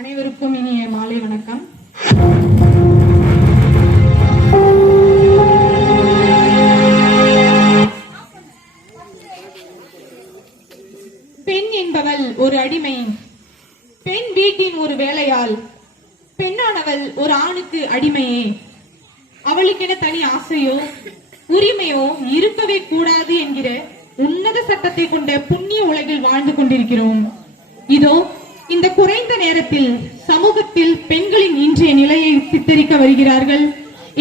அனைவருக்கும் இனிய மாலை வணக்கம். பெண் என்பவள் ஒரு அடிமை, பெண் வீட்டின் ஒரு வேலையாள், பெண்ணானவள் ஒரு ஆணுக்கு அடிமையே. அவளுக்கென தனி ஆசையோ உரிமையோ இருக்கவே கூடாது என்கிற உன்னத சட்டத்தை கொண்ட புண்ணிய உலகில் வாழ்ந்து கொண்டிருக்கிறோம். இதோ இந்த குறைந்த நேரத்தில் சமூகத்தில் பெண்களின் இன்றைய நிலையை சித்தரிக்க வருகிறார்கள்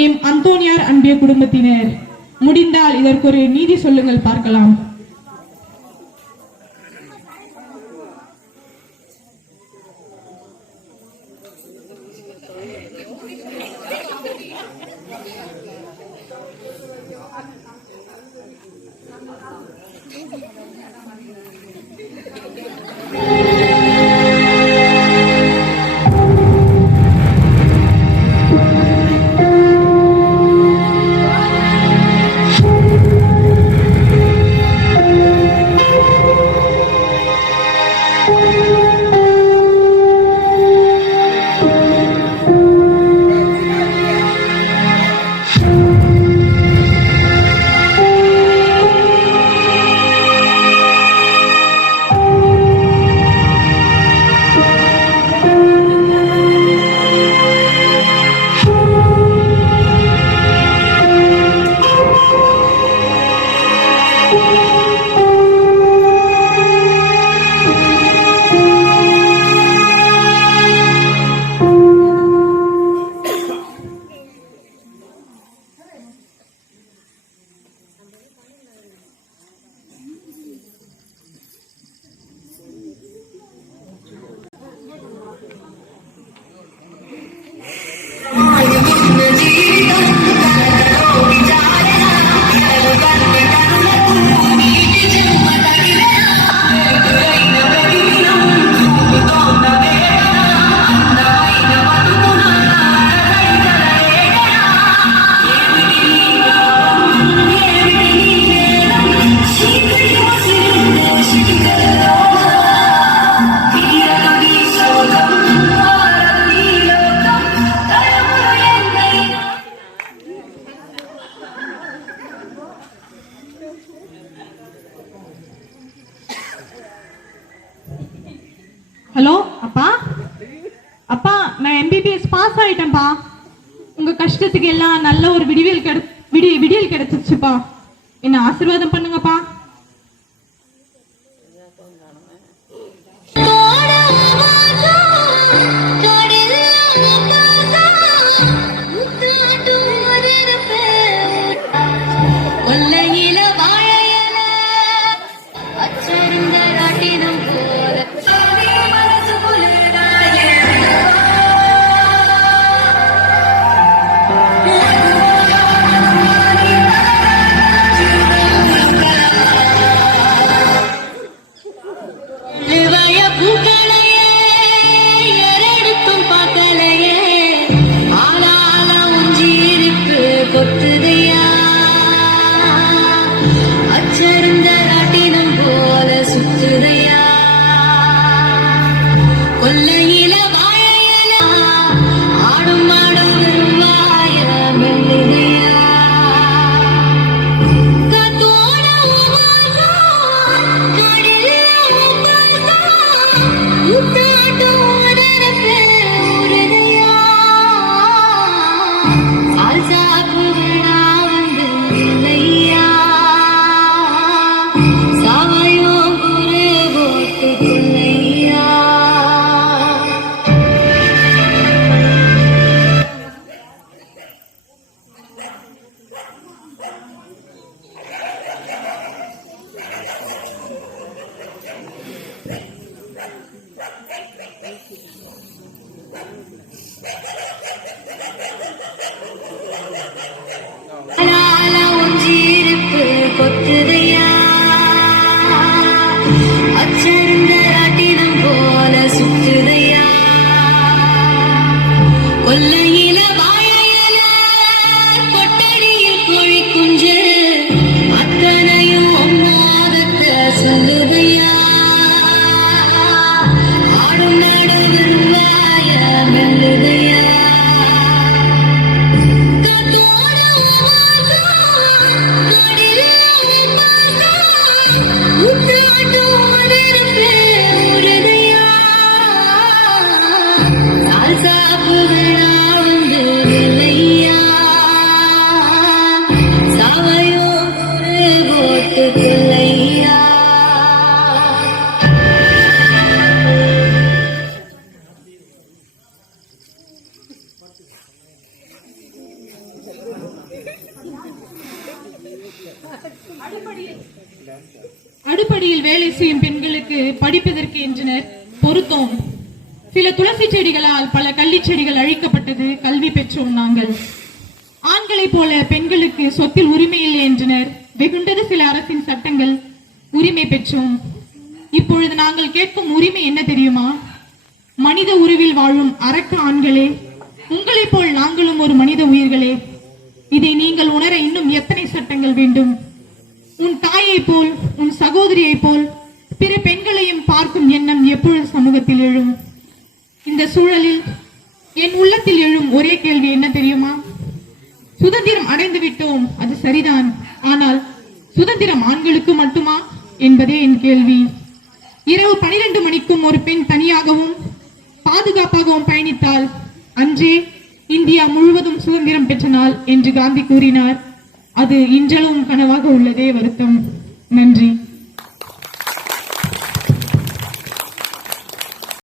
எம் அந்தோனியார் அன்பிய குடும்பத்தினர். முடிந்தால் இதற்கு ஒரு நீதி சொல்லுங்கள் பார்க்கலாம். ஹலோ அப்பா, அப்பா நான் MBBS பாஸ் ஆயிட்டேன்பா. உங்க கஷ்டத்துக்கு எல்லாம் நல்ல ஒரு விடியல் கிடைச்சிச்சுப்பா. என்ன ஆசீர்வாதம் பண்ணுங்கப்பா. சொல்லுதையா ஆடும் நாடு அடுப்படியில் வேலை செய்யும் பெண்களுக்கு படிப்பதற்கு என்றனர் பொருத்தோம். சில துளசி செடிகளால் பல கள்ளி செடிகள் அழிக்கப்பட்டது, கல்வி பெற்றோம் நாங்கள். ஆண்களைப் போல பெண்களுக்கு சொத்தில் உரிமை இல்லை என்றனர், வெகுண்டது சில அரசின் சட்டங்கள், உரிமை பெற்றோம். இப்பொழுது நாங்கள் கேட்கும் உரிமை என்ன தெரியுமா? மனித உருவில் வாழும் அரக்க ஆண்களே, உங்களைப் போல் நாங்களும் ஒரு மனித உயிர்களே. இதை நீங்கள் உணர இன்னும் எத்தனை சட்டங்கள் வேண்டும்? உன் தாயை போல், உன் சகோதரியை போல் பிற பெண்களையும் பார்க்கும் எண்ணம் எப்பொழுது சமூகத்தில் எழும்? இந்த சூழலில் என் உள்ளத்தில் எழும் ஒரே கேள்வி என்ன தெரியுமா? சுதந்திரம் அடைந்து விட்டோம், அது சரிதான். ஆனால் சுதந்திரம் ஆண்களுக்கு மட்டுமா என்பதே என் கேள்வி. இரவு 12 மணிக்கும் ஒரு பெண் தனியாகவும் பாதுகாப்பாகவும் பயணித்தால் அன்றே இந்தியா முழுவதும் சுதந்திரம் பெற்ற நாள் என்று காந்தி கூறினார். அது இன்றளவும் கனவாக உள்ளதே வருத்தம். நன்றி.